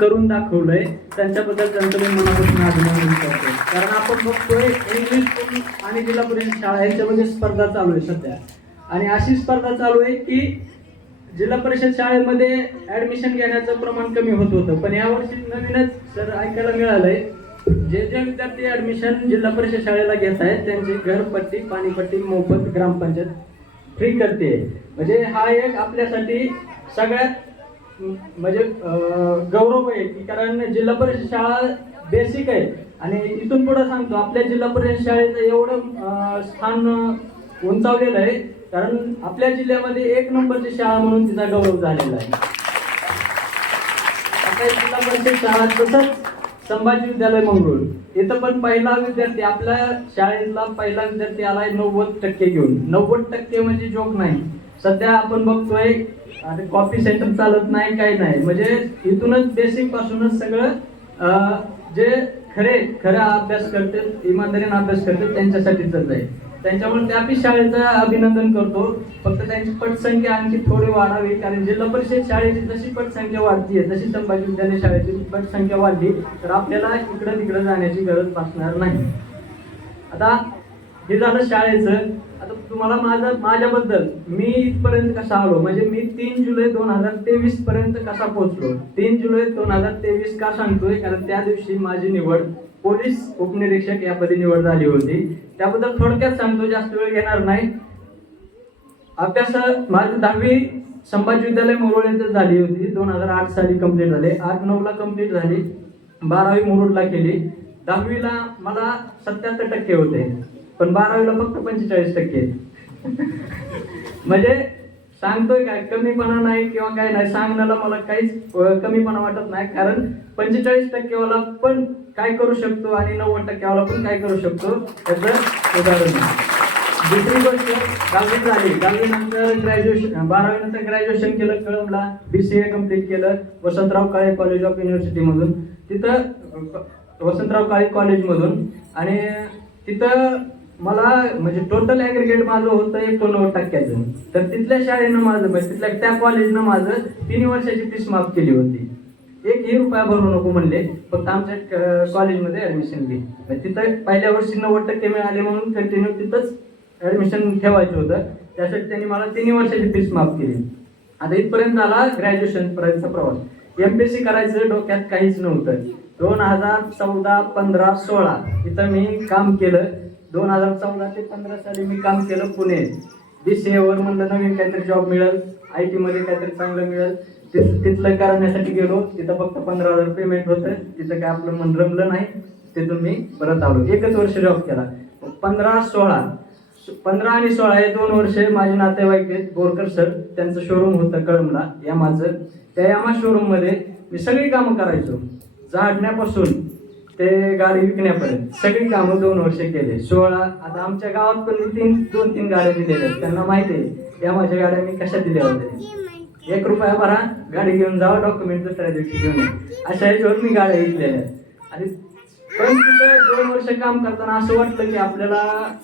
करून दाखवलंय त्यांच्याबद्दल त्यांचं मी मनापासून अभिनंदन करतो कारण आपण बघतोय इंग्लिश आणि जिल्हा परिषद शाळा यांच्यामध्ये स्पर्धा चालू आहे सध्या. आणि अशी स्पर्धा चालू आहे की जिल्हा परिषद शाळेमध्ये ऍडमिशन घेण्याचं प्रमाण कमी होत होतं. पण यावर्षी नवीनच सर ऐकायला मिळालंय जे जे विद्यार्थी ऍडमिशन जिल्हा परिषद शाळेला घेत आहेत त्यांची घरपट्टी पाणीपट्टी मोफत ग्रामपंचायत फ्री करते. म्हणजे हा एक आपल्यासाठी सगळ्यात म्हणजे गौरव आहे की कारण जिल्हा परिषद शाळा बेसिक आहे. आणि इथून पुढे सांगतो आपल्या जिल्हा परिषद शाळेचं एवढं स्थान उंचावलेलं आहे. कारण आपल्या जिल्ह्यामध्ये एक नंबरची शाळा म्हणून तिचा गौरव झालेला आहे. आपल्या जिल्हा परिषद शाळा तसंच संभाजी विद्यालय मंगळूर इथं पण पहिला विद्यार्थी आपल्या शाळेतला पहिला विद्यार्थी आलाय नव्वद टक्के घेऊन. नव्वद टक्के म्हणजे जोक नाही. सध्या आपण बघतोय आता कॉपी सेंटर चालत नाही काही नाही. म्हणजे इथूनच बेसिक पासूनच सगळं जे खरे खरा अभ्यास करतात इमानदारीने अभ्यास करतात त्यांच्यासाठीच आहे त्यांच्यामुळे त्या बी शाळेचं अभिनंदन करतो. फक्त त्यांची पटसंख्या आणखी थोडी वाढावी कारण जिल्हा परिषद शाळेची जशी पटसंख्या वाढतीये जशी संभाजी विद्यालय शाळेची पटसंख्या वाढली तर आपल्याला इकडं तिकडं जाण्याची गरज भासणार नाही. आता हे झालं शाळेचं. आता तुम्हाला माझा माझ्याबद्दल मी इथपर्यंत कसा आलो? म्हणजे मी तीन जुलै दोन हजार तेवीस पर्यंत कसा पोहोचलो? तीन जुलै दोन हजार तेवीस का सांगतोय? कारण त्या दिवशी माझी निवड पोलीस उपनिरीक्षक यापदी निवड झाली होती. त्याबद्दल थोडक्यात सांगतो जास्त वेळ घेणार नाही. अभ्यास माझी दहावी संभाजी विद्यालय मुरुड येथे झाली होती. दोन हजार आठ साली कंप्लीट झाले. आठ नऊला कंप्लीट झाली. बारावी मुरुडला केली दहावीला मला सत्याहत्तर टक्के होते. पण बारावीला फक्त पंचेचाळीस टक्के म्हणजे सांगतोय काय कमीपणा नाही किंवा काय नाही सांगण्याला मला काहीच कमीपणा वाटत नाही कारण पंचेचाळीस टक्केवाला पण काय करू शकतो आणि नव्वद टक्केवाला पण काय करू शकतो त्याचं उदाहरण दुसरी गोष्ट दहावी झाली. दहावी नंतर ग्रॅज्युएशन बारावी नंतर ग्रॅज्युएशन केलं कळमला बी सी ए कंप्लीट केलं वसंतराव काळे कॉलेज ऑफ युनिव्हर्सिटीमधून तिथं वसंतराव काळे कॉलेजमधून आणि तिथं मला म्हणजे टोटल ऍग्रिगेट माझं होतं एकोणनव्वद टक्क्याचं. तर तिथल्या शाळेनं माझं म्हणजे तिथल्या त्या कॉलेजनं माझं तीन वर्षाची फीस माफ केली होती. एकही रुपया भरू नको म्हणले फक्त आमच्या कॉलेजमध्ये ऍडमिशन घे मग तिथं पहिल्या वर्षी नव्वद टक्के मिळाले म्हणून कंटिन्यू तिथंच ऍडमिशन ठेवायचं होतं. त्यासाठी त्यांनी मला तिन्ही वर्षाची फीस माफ केली. आता इथपर्यंत आला ग्रॅज्युएशन पर्यंतचा प्रवास. एमपीएससी करायचं डोक्यात काहीच नव्हतं. दोन हजार चौदा पंधरा सोळा इथं मी काम केलं. दोन हजार चौदा ते पंधरा साली मी काम केलं पुणे. बी सी एवर म्हणलं नवीन काहीतरी जॉब मिळेल आय टी मध्ये काहीतरी चांगलं मिळेल. तिथ- तिथलं करण्यासाठी गेलो. तिथं फक्त पंधरा हजार पेमेंट होतं. तिथं काय आपलं मन रमलं नाही. तिथून मी परत आलो. एकच वर्ष जॉब केला. पंधरा सोळा. पंधरा आणि सोळा हे दोन वर्षे माझे नातेवाईक आहेत बोरकर सर. त्यांचं शोरूम होतं कळमला यामाचं त्या यामा शोरूममध्ये मी सगळी कामं करायचो. झाडण्यापासून ते गाडी विकण्यापर्यंत. सगळी कामं दोन वर्ष केले. सोळा आता आमच्या गावात पण मी तीन दोन तीन गाड्या दिलेल्या आहेत. त्यांना माहिती आहे. या माझ्या गाड्या मी कशा दिल्या होत्या. एक रुपया भरा गाडी घेऊन जावा डॉक्युमेंट दुसऱ्या दिवशी घेऊन या. अशा ह्याच्यावर मी गाड्या विकलेल्या आहेत. आणि पण तिथं दोन वर्ष काम करताना असं वाटतं की आपल्याला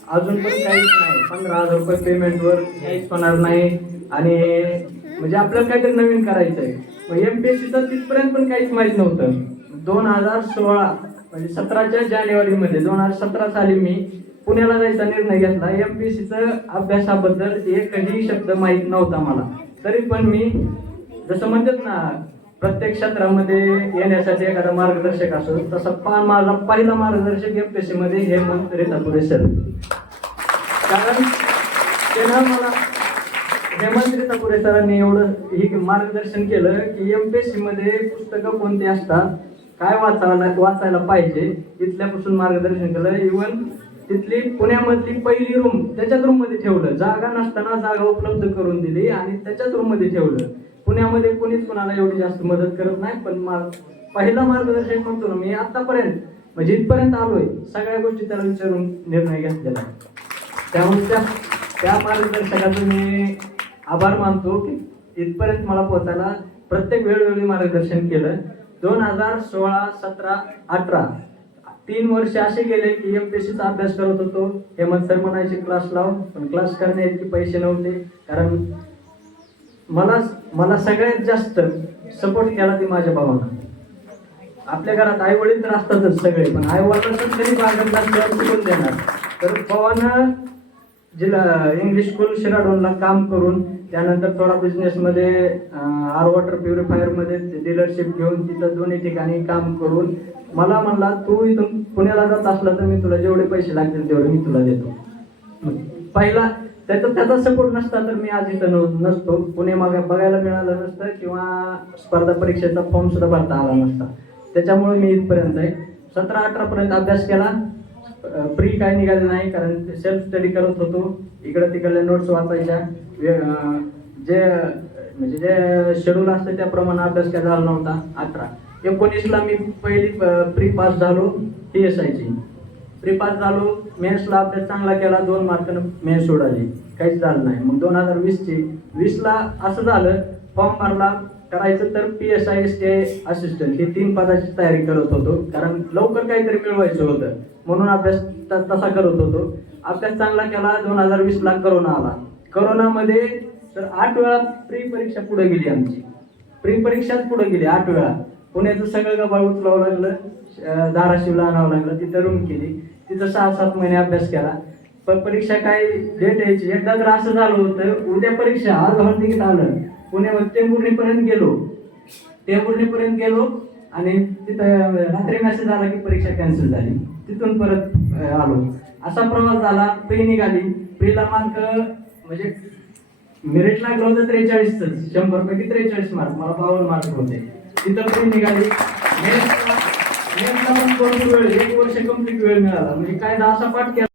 अजून पण काहीच नाही. पंधरा हजार रुपये पेमेंटवर काहीच होणार नाही. आणि म्हणजे आपल्याला काहीतरी नवीन करायचं आहे मग एम पी एस सीचं तिथपर्यंत पण काहीच माहीत नव्हतं. दोन हजार सोळा म्हणजे सतराच्या जानेवारीमध्ये दोन हजार सतरा साली मी पुण्याला जायचा निर्णय घेतला. एमपीएससीचं अभ्यासाबद्दल एकही शब्द माहीत नव्हता मला. तरी पण मी जसं म्हणतात ना प्रत्येक क्षेत्रामध्ये येण्यासाठी एखादा मार्गदर्शक असो तसा पा माझा पहिला मार्गदर्शक एमपीएससी मध्ये हेमंत रेतापुरे सर कारण त्यानं मला हेमंत रेतापुरे सरांनी एवढं हे मार्गदर्शन केलं की एम पी मध्ये पुस्तकं कोणती असतात काय वाचायला वाचायला पाहिजे इथल्यापासून मार्गदर्शन केलं. इवन तिथली पुण्यामधली पहिली रूम त्याच्याच रूममध्ये ठेवलं. जागा नसताना जागा उपलब्ध करून दिली आणि त्याच्याच रूममध्ये ठेवलं. पुण्यामध्ये कोणीच कोणाला एवढी जास्त मदत करत नाही पण मार्ग पहिला मार्गदर्शन म्हणतो ना मी आतापर्यंत. म्हणजे इथपर्यंत आलोय. सगळ्या गोष्टी त्याला विचारून निर्णय घेतलेला. आहे त्यामुळे त्या त्या मार्गदर्शकाचं मी आभार मानतो की इथपर्यंत मला पोहोचायला प्रत्येक वेळोवेळी मार्गदर्शन केलं. दोन हजार सोळा सतरा अठरा. तीन वर्ष असे गेले की एम एस सीचा अभ्यास करत होतो. हेमंत सर म्हणायचे क्लास लाव. पण क्लास करण्याइतके पैसे नव्हते कारण मला मला सगळ्यात जास्त सपोर्ट केला ती माझ्या भावानं. आपल्या घरात आई वडील तर असतातच सगळे पण आई वडिलांचं तरी बागडला शिकून देणार. तर पवानं जिल्हा इंग्लिश स्कूल शिराडोनला काम करून त्यानंतर थोडा बिझनेसमध्ये आर वॉटर प्युरिफायरमध्ये डीलरशिप घेऊन तिथं दोन्ही ठिकाणी काम करून मला म्हणला तू इथून पुण्याला जात असला तर मी तुला जेवढे पैसे लागतील तेवढे मी तुला देतो. पहिला त्याचा त्याचा सपोर्ट नसता तर मी आज इथं नसतो. पुणे मागे बघायला मिळालं नसतं किंवा स्पर्धा परीक्षेचा फॉर्म सुद्धा भरता आला नसता. त्याच्यामुळे मी इथपर्यंत आहे. सतरा अठरापर्यंत अभ्यास केला. प्री काय निघालं नाही कारण सेल्फ स्टडी करत होतो. इकडं तिकडल्या नोट्स वाचायच्या. जे म्हणजे जे शेड्यूल असतं त्याप्रमाणे अभ्यास काय झाला नव्हता. अठरा. एकोणीसला मी पहिली प्री पास झालो टी एस आयची प्री पास झालो मेन्सला अभ्यास चांगला केला दोन मार्कनं मेन्स सोडाली काहीच झालं नाही. मग दोन हजार वीसची वीसला असं झालं फॉर्म भरला करायचं तर P S I S T I assistant हे तीन पदाची तयारी करत होतो. कारण लवकर काहीतरी मिळवायचं होतं. म्हणून अभ्यास तसा करत होतो. अभ्यास चांगला केला दोन हजार वीसला करोना आला. करोनामध्ये तर आठ वेळा प्री परीक्षा पुढे गेली आमची. प्री परीक्षाच पुढे गेली आठ वेळा. पुण्याचं सगळं गबाळ उचलावं लागलं. धाराशिवला आणावं लागलं. तिथं रूम केली. तिथं सहा सात महिने अभ्यास केला. पण परीक्षा काय डेट यायची. एकदा जर असं झालं होतं. उद्या परीक्षा आज हॉल तिकीट आलं पुण्यामध्ये टेंभुर्णीपर्यंत गेलो. टेंभुर्णीपर्यंत गेलो आणि तिथं रात्री मेसेज आला की परीक्षा कॅन्सल झाली. तिथून परत आलो. असा प्रवास झाला. प्री निघाली. प्रीला मार्क म्हणजे मेरिट लागलं होतं त्रेचाळीसच शंभर पैकी त्रेचाळीस मार्क मला बावन्न मार्क होते. तिथं प्री निघाली. पण वेळ एक वर्ष कंप्लीट वेळ मिळाला. म्हणजे काय असा पाठ केला.